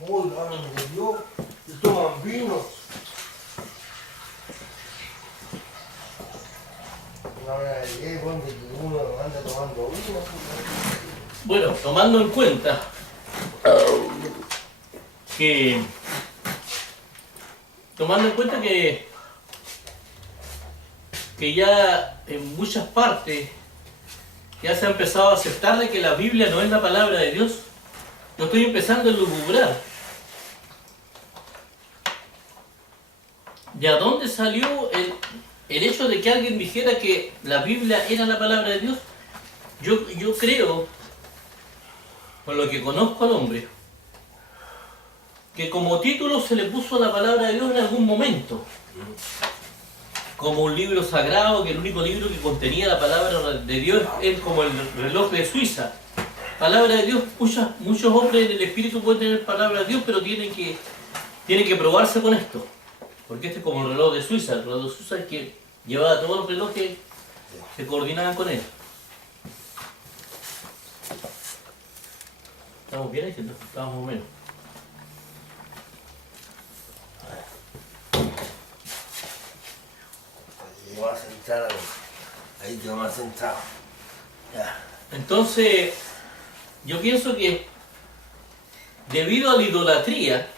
Uy, hablan de Dios y toman vino. Ahora es donde uno anda tomando vino. Bueno, tomando en cuenta que que ya en muchas partes ya se ha empezado a aceptar de que la Biblia no es la palabra de Dios, yo estoy empezando a lucubrar de a dónde salió el hecho de que alguien dijera que la Biblia era la palabra de Dios. Yo creo, por lo que conozco al hombre, que como título se le puso la palabra de Dios en algún momento, como un libro sagrado, que el único libro que contenía la palabra de Dios es como el reloj de Suiza. Palabra de Dios, muchos hombres en el espíritu pueden tener palabra de Dios, pero tienen que probarse con esto, porque este es como el reloj de Suiza. El reloj de Suiza es que llevaba todos los relojes que coordinaban con él. ¿Estamos bien ahí? Estamos más o menos. Ahí va a sentar ahí te vas a sentar. Ya. Entonces, yo pienso que debido a la idolatría,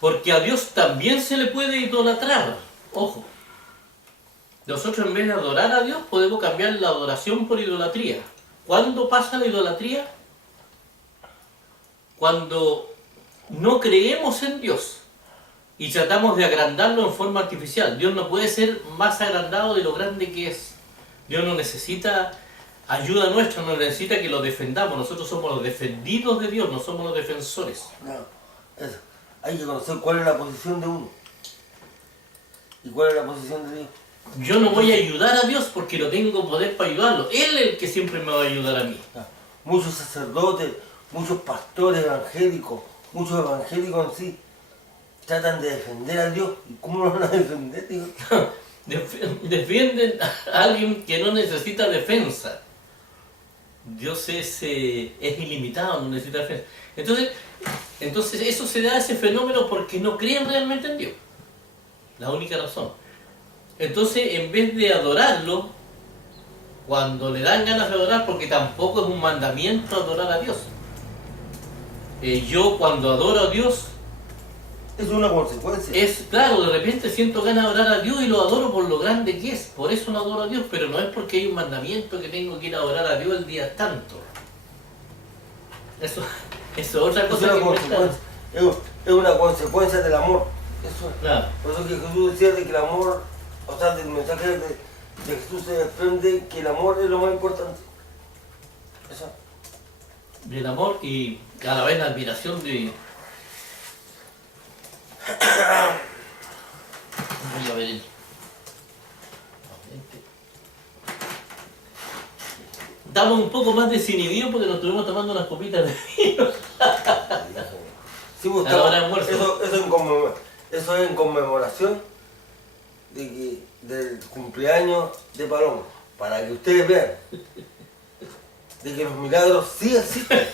porque a Dios también se le puede idolatrar, ojo, nosotros en vez de adorar a Dios podemos cambiar la adoración por idolatría. ¿Cuándo pasa la idolatría? Cuando no creemos en Dios y tratamos de agrandarlo en forma artificial. Dios no puede ser más agrandado de lo grande que es. Dios no necesita ayuda nuestra, no necesita que lo defendamos. Nosotros somos los defendidos de Dios, no somos los defensores. No, eso. Hay que conocer cuál es la posición de uno. ¿Y cuál es la posición de Dios? Yo no voy a ayudar a Dios porque no tengo poder para ayudarlo. Él es el que siempre me va a ayudar a mí. Muchos sacerdotes, muchos pastores evangélicos, muchos evangélicos en sí, tratan de defender a Dios. ¿Y cómo lo van a defender, tío? Defienden a alguien que no necesita defensa. Dios es ilimitado, no necesita defensa. Entonces eso se da ese fenómeno porque no creen realmente en Dios. La única razón. Entonces, en vez de adorarlo, cuando le dan ganas de adorar, porque tampoco es un mandamiento adorar a Dios. Yo cuando adoro a Dios, Es una consecuencia. es claro, de repente siento ganas de adorar a Dios y lo adoro por lo grande que es. Por eso no adoro a Dios, pero no es porque hay un mandamiento que tengo que ir a adorar a Dios el día tanto. Eso es otra cosa que cuesta. Es una consecuencia del amor. Eso es. Claro. Por eso que Jesús decía de que el amor, o sea, del mensaje de Jesús se desprende que el amor es lo más importante. Eso. Del amor y a la vez la admiración de... Voy a ver el... Estamos un poco más desinhibidos porque nos estuvimos tomando unas copitas de vino. Sí, pues, A la hora de almuerzo. eso es en conmemoración del cumpleaños de Paloma. Para que ustedes vean de que los milagros sí existen.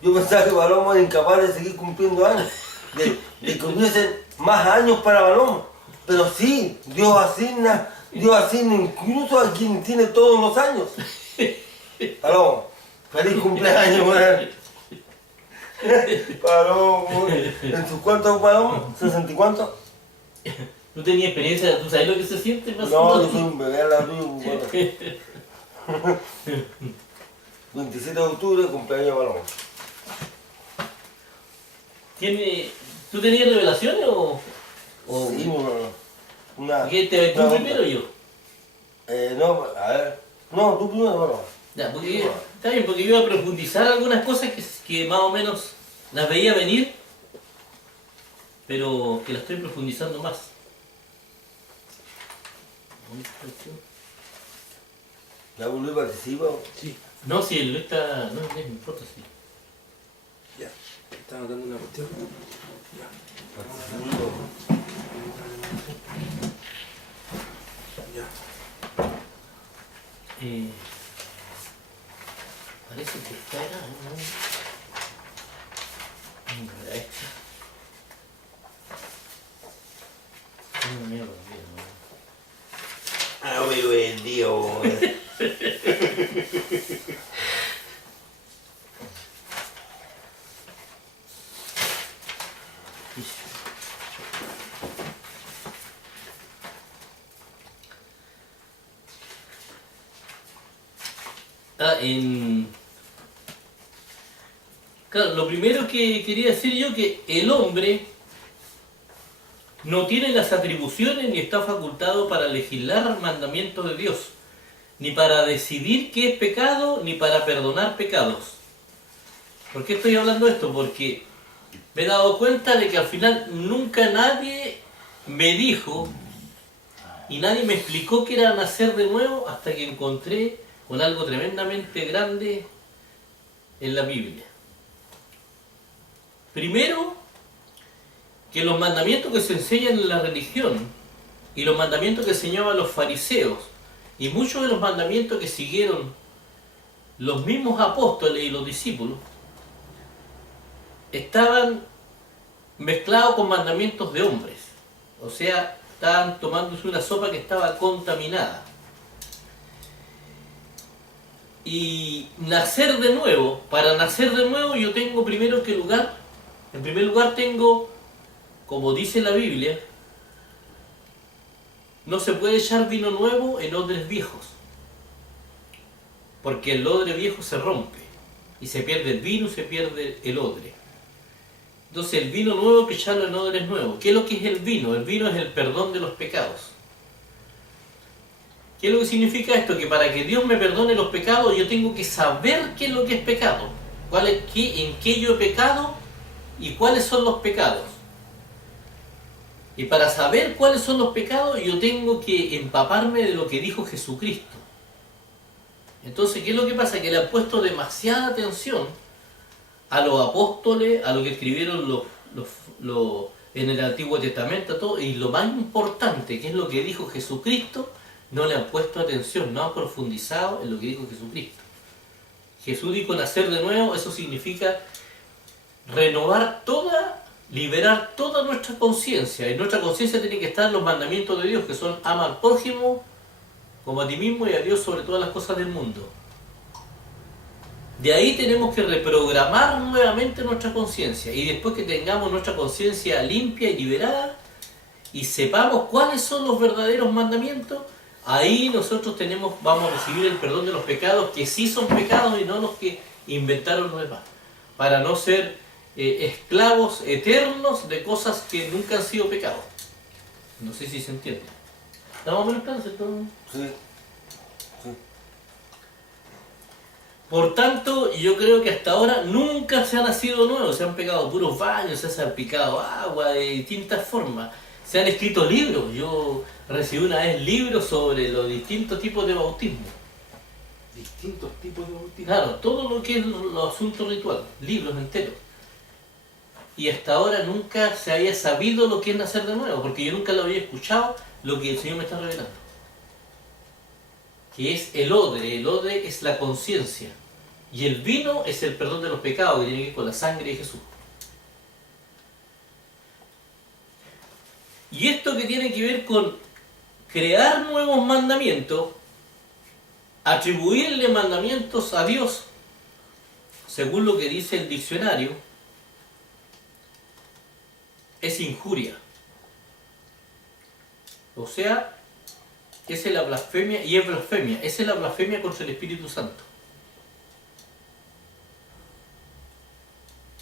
Yo pensaba que Paloma era incapaz de seguir cumpliendo años, de que hubiesen más años para Paloma. Pero sí, Dios asigna incluso a quien tiene todos los años. Paloma, feliz cumpleaños, weón. Paloma, ¿en sus cuántos, Paloma? ¿60 y cuántos? ¿Tú tenías experiencia? ¿Tú sabes lo que se siente? No, yo soy un bebé a la tuya, 27 de octubre, cumpleaños de Paloma. ¿Tú tenías revelaciones o...? Sí, ¿Qué te ves tú primero o yo? No, a ver. No, tú primero, Paloma. Ya, porque, está bien, porque yo iba a profundizar algunas cosas que más o menos las veía venir, pero que las estoy profundizando más. ¿Ya Luis participa? Sí. No, si el Luis está... No, no importa, sí. Ya, estaba dando una cuestión. Ya. Participa. Ya. Parece que está acá, ¿no? Claro, lo primero que quería decir yo que el hombre no tiene las atribuciones ni está facultado para legislar mandamientos de Dios, ni para decidir qué es pecado, ni para perdonar pecados. ¿Por qué estoy hablando de esto? Porque me he dado cuenta de que al final nunca nadie me dijo y nadie me explicó qué era nacer de nuevo hasta que encontré con algo tremendamente grande en la Biblia. Primero, que los mandamientos que se enseñan en la religión y los mandamientos que enseñaban los fariseos y muchos de los mandamientos que siguieron los mismos apóstoles y los discípulos estaban mezclados con mandamientos de hombres. O sea, estaban tomándose una sopa que estaba contaminada. Y nacer de nuevo, para nacer de nuevo yo tengo primero que lugar, en primer lugar tengo, como dice la Biblia, no se puede echar vino nuevo en odres viejos, porque el odre viejo se rompe y se pierde el vino y se pierde el odre. Entonces el vino nuevo hay que echarlo en odres nuevos. ¿Qué es lo que es el vino? El vino es el perdón de los pecados. ¿Qué es lo que significa esto? Que para que Dios me perdone los pecados yo tengo que saber qué es lo que es pecado, en qué yo he pecado y cuáles son los pecados. Y para saber cuáles son los pecados yo tengo que empaparme de lo que dijo Jesucristo. Entonces, ¿qué es lo que pasa? Que le han puesto demasiada atención a los apóstoles, a lo que escribieron en el Antiguo Testamento, todo, y lo más importante, que es lo que dijo Jesucristo, no le han puesto atención, no han profundizado en lo que dijo Jesucristo. Jesús dijo nacer de nuevo, eso significa renovar liberar toda nuestra conciencia. En nuestra conciencia tienen que estar los mandamientos de Dios, que son ama al prójimo como a ti mismo y a Dios sobre todas las cosas del mundo. De ahí tenemos que reprogramar nuevamente nuestra conciencia, y después que tengamos nuestra conciencia limpia y liberada y sepamos cuáles son los verdaderos mandamientos, ahí nosotros vamos a recibir el perdón de los pecados, que sí son pecados y no los que inventaron los demás, para no ser esclavos eternos de cosas que nunca han sido pecados. No sé si se entiende. ¿Estamos menos claros, cierto? Sí. Por tanto, yo creo que hasta ahora nunca se ha nacido nuevo, se han pegado puros baños, se ha salpicado agua de distintas formas, se han escrito libros. Yo recibí una vez libros sobre los distintos tipos de bautismo. Distintos tipos de bautismo. Claro, todo lo que es los asuntos rituales, libros enteros. Y hasta ahora nunca se había sabido lo que es nacer de nuevo, porque yo nunca lo había escuchado, lo que el Señor me está revelando. Que es el odre es la conciencia, y el vino es el perdón de los pecados, que tiene que ver con la sangre de Jesús. Y esto que tiene que ver con crear nuevos mandamientos, atribuirle mandamientos a Dios, según lo que dice el diccionario, es injuria. O sea, esa es la blasfemia, y es blasfemia. Esa es la blasfemia contra el Espíritu Santo.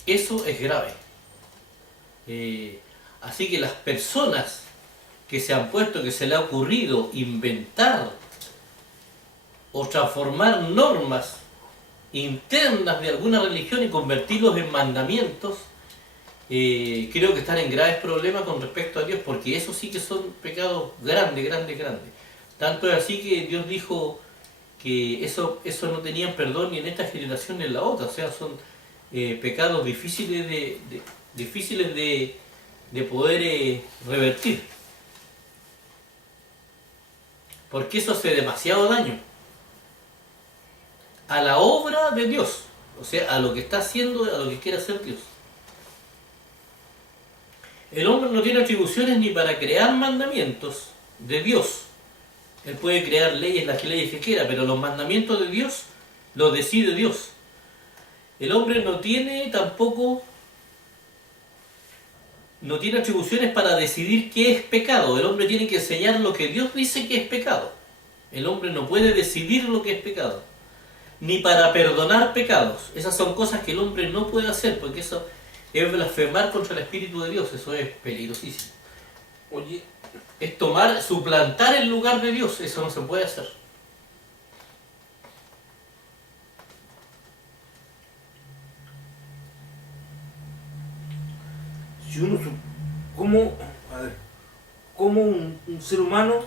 Eso es grave. Así que las personas que se han puesto, que se le ha ocurrido inventar o transformar normas internas de alguna religión y convertirlos en mandamientos, creo que están en graves problemas con respecto a Dios, porque eso sí que son pecados grandes, grandes, grandes. Tanto es así que Dios dijo que eso no tenían perdón ni en esta generación ni en la otra. O sea, son pecados difíciles de poder revertir. Porque eso hace demasiado daño a la obra de Dios. O sea, a lo que está haciendo, a lo que quiere hacer Dios. El hombre no tiene atribuciones ni para crear mandamientos de Dios. Él puede crear leyes, las leyes que quiera, pero los mandamientos de Dios los decide Dios. El hombre no tiene tampoco no tiene atribuciones para decidir qué es pecado. El hombre tiene que enseñar lo que Dios dice que es pecado. El hombre no puede decidir lo que es pecado. Ni para perdonar pecados. Esas son cosas que el hombre no puede hacer, porque eso es blasfemar contra el Espíritu de Dios. Eso es peligrosísimo. Oye, Es suplantar el lugar de Dios. Eso no se puede hacer. si uno, ¿cómo, a ver, cómo un ser humano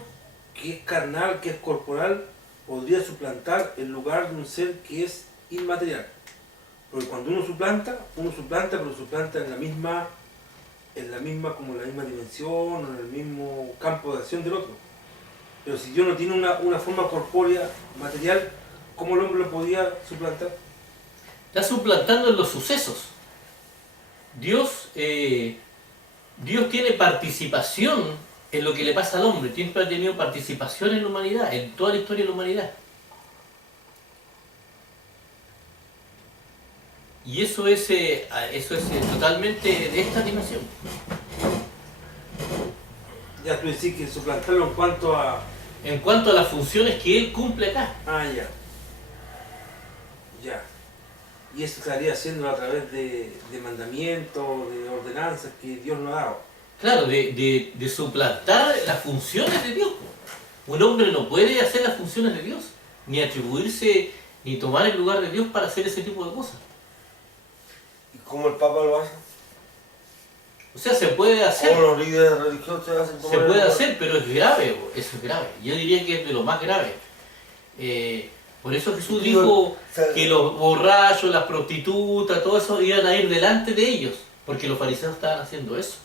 que es carnal, que es corporal, podría suplantar el lugar de un ser que es inmaterial? Porque cuando uno suplanta, pero suplanta en la misma, como en la misma dimensión, o en el mismo campo de acción del otro. Pero si Dios no tiene una forma corpórea, material, ¿cómo el hombre lo podía suplantar? Está suplantando en los sucesos. Dios tiene participación en lo que le pasa al hombre. Siempre ha tenido participación en la humanidad, en toda la historia de la humanidad. Y eso es totalmente de esta dimensión. Ya tú decís que suplantarlo en cuanto a... En cuanto a las funciones que Él cumple acá. Ah, ya. Ya. Y eso se estaría haciendo a través de mandamientos, de ordenanzas que Dios nos ha dado. Claro, de suplantar las funciones de Dios. Un hombre no puede hacer las funciones de Dios, ni atribuirse, ni tomar el lugar de Dios para hacer ese tipo de cosas. ¿Y cómo el Papa lo hace? O sea, se puede hacer. ¿Cómo los líderes religiosos hacen? Se puede hacer, pero es grave, eso es grave. Yo diría que es de lo más grave. Por eso Jesús dijo que los borrachos, las prostitutas, todo eso iban a ir delante de ellos, porque los fariseos estaban haciendo eso.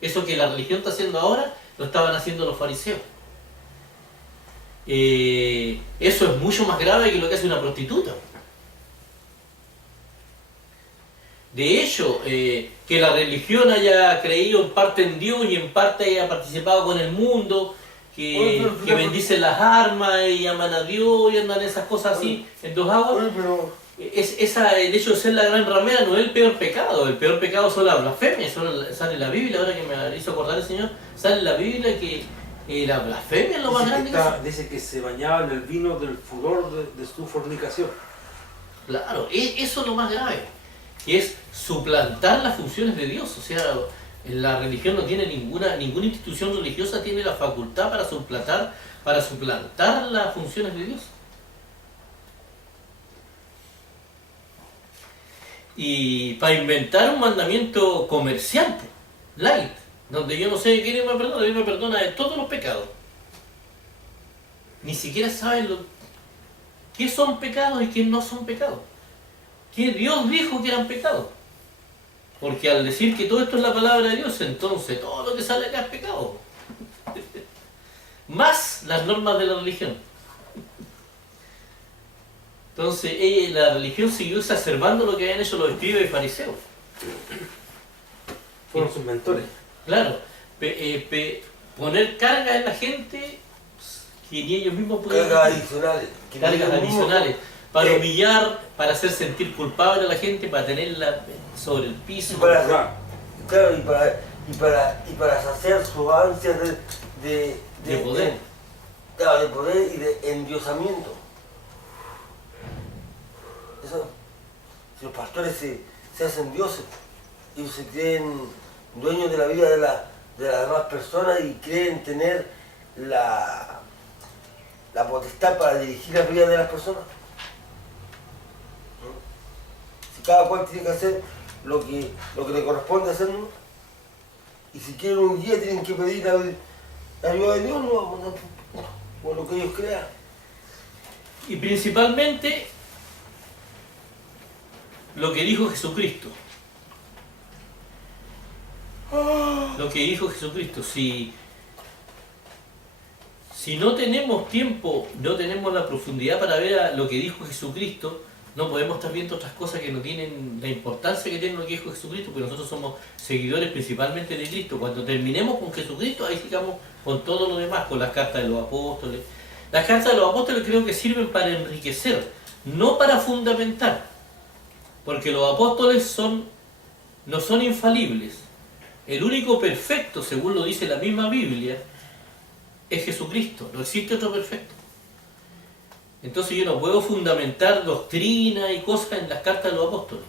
Eso que la religión está haciendo ahora, lo estaban haciendo los fariseos. Eso es mucho más grave que lo que hace una prostituta. De hecho, que la religión haya creído en parte en Dios y en parte haya participado con el mundo, que bendicen las armas y aman a Dios y andan esas cosas así en dos aguas. El hecho de ser la gran ramera no es el peor pecado. El peor pecado son las blasfemias. Sale en la Biblia, ahora que me hizo acordar el Señor, sale en la Biblia que la blasfemia es lo más grande que hace. Dice que se bañaba en el vino del furor de su fornicación. Claro, eso es lo más grave. Que es suplantar las funciones de Dios. O sea, la religión no tiene ninguna institución religiosa tiene la facultad para suplantar las funciones de Dios. Y para inventar un mandamiento comercial, light, donde yo no sé quién me perdona, Dios me perdona de todos los pecados. Ni siquiera saben qué son pecados y qué no son pecados. ¿Qué Dios dijo que eran pecados? Porque al decir que todo esto es la palabra de Dios, entonces todo lo que sale acá es pecado. Más las normas de la religión. Entonces la religión siguió exacerbando lo que habían hecho los escribas y fariseos. Fueron sus mentores. Claro, poner carga en la gente que ni ellos mismos podían. Cargas adicionales. Cargas adicionales. Para humillar, para hacer sentir culpable a la gente, para tenerla sobre el piso. Y para saciar sus ansias de poder. De poder y de endiosamiento. Eso, si los pastores se hacen dioses, ellos se creen dueños de la vida de las demás personas y creen tener la potestad para dirigir la vida de las personas. Cada cual tiene que hacer lo que le corresponde hacer, ¿no? Y si quieren un guía tienen que pedir la ayuda de Dios, ¿no? Por lo que ellos crean. Y principalmente lo que dijo Jesucristo. Lo que dijo Jesucristo. Si no tenemos tiempo, no tenemos la profundidad para ver lo que dijo Jesucristo, no podemos estar viendo otras cosas que no tienen la importancia que tiene lo que dijo Jesucristo, porque nosotros somos seguidores principalmente de Cristo. Cuando terminemos con Jesucristo, ahí sigamos con todo lo demás, con las cartas de los apóstoles. Las cartas de los apóstoles creo que sirven para enriquecer, no para fundamentar, porque los apóstoles no son infalibles, el único perfecto, según lo dice la misma Biblia, es Jesucristo. No existe otro perfecto. Entonces yo no puedo fundamentar doctrina y cosas en las cartas de los apóstoles.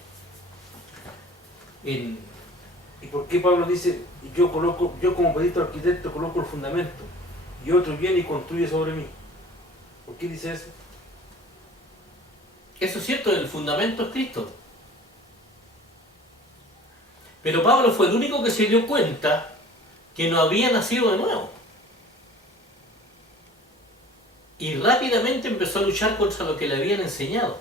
¿Y por qué Pablo dice, yo como perito arquitecto coloco el fundamento y otro viene y construye sobre mí? ¿Por qué dice eso? Eso es cierto, el fundamento es Cristo. Pero Pablo fue el único que se dio cuenta que no había nacido de nuevo. Y rápidamente empezó a luchar contra lo que le habían enseñado.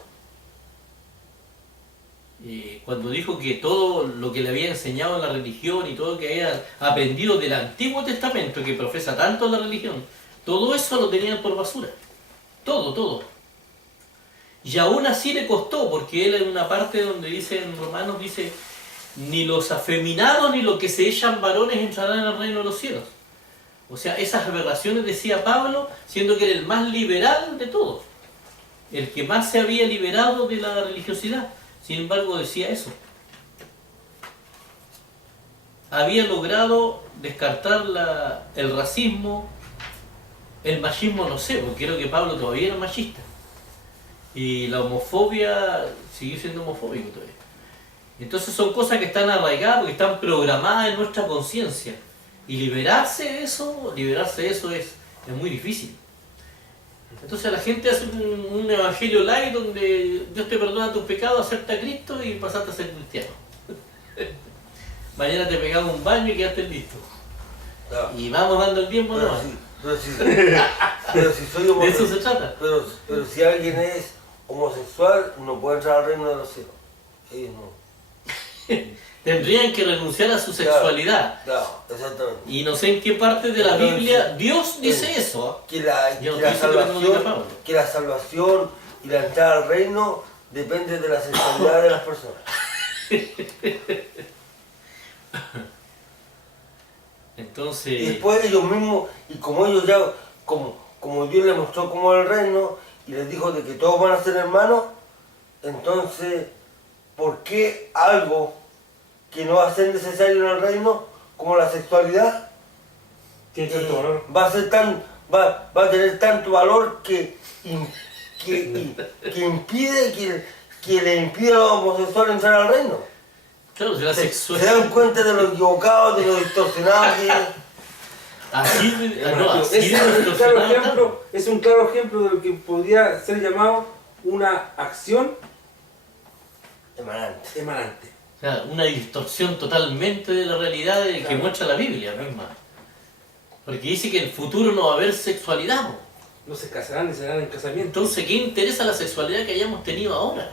Y cuando dijo que todo lo que le había enseñado en la religión y todo lo que había aprendido del Antiguo Testamento, que profesa tanto la religión, todo eso lo tenían por basura. Todo, todo. Y aún así le costó, porque él en una parte donde dice, en Romanos dice, ni los afeminados ni los que se echan varones entrarán al reino de los cielos. O sea, esas aberraciones decía Pablo, siendo que era el más liberal de todos, el que más se había liberado de la religiosidad. Sin embargo, decía eso. Había logrado descartar el racismo, el machismo, no sé, porque creo que Pablo todavía era machista. Y la homofobia sigue siendo homofóbico todavía. Entonces son cosas que están arraigadas, que están programadas en nuestra conciencia. Y liberarse de eso es muy difícil. Entonces la gente hace un evangelio light donde Dios te perdona tus pecados, acepta a Cristo y pasaste a ser cristiano. Mañana te pegamos un baño y quedaste listo. No. Y vamos dando el tiempo, ¿no? Pero si soy homosexual, De eso se trata. pero si alguien es homosexual, no puede entrar al reino de los cielos. Ellos no. Tendrían que renunciar a su sexualidad. Claro, exactamente. Y no sé en qué parte de la Biblia Dios dice eso. Que la salvación y la entrada al reino depende de la sexualidad de las personas. Entonces... Y después ellos mismos, y como ellos ya, como Dios les mostró cómo era el reino, y les dijo de que todos van a ser hermanos, entonces, ¿por qué algo que no va a ser necesario en el reino, como la sexualidad, Tiene tanto valor. va a tener tanto valor que impide que le impida a los homosexuales entrar al reino? Claro, si la ¿Se sexualidad... dan cuenta de lo equivocado, de lo distorsionado que es? Así Es un claro ejemplo de lo que podría ser llamado una acción emanante. O sea, una distorsión totalmente de la realidad que muestra la Biblia misma. Porque dice que en el futuro no va a haber sexualidad. No se casarán ni se darán en casamiento. Entonces, ¿qué interesa la sexualidad que hayamos tenido ahora?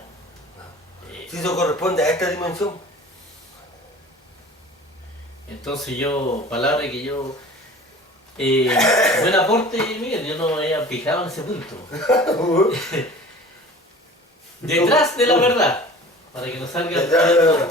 Si eso corresponde a esta dimensión. Entonces palabra que yo... buen aporte, Miguel, yo no había fijado en ese punto. Detrás de la verdad, para que nos salga... Detrás de la verdad.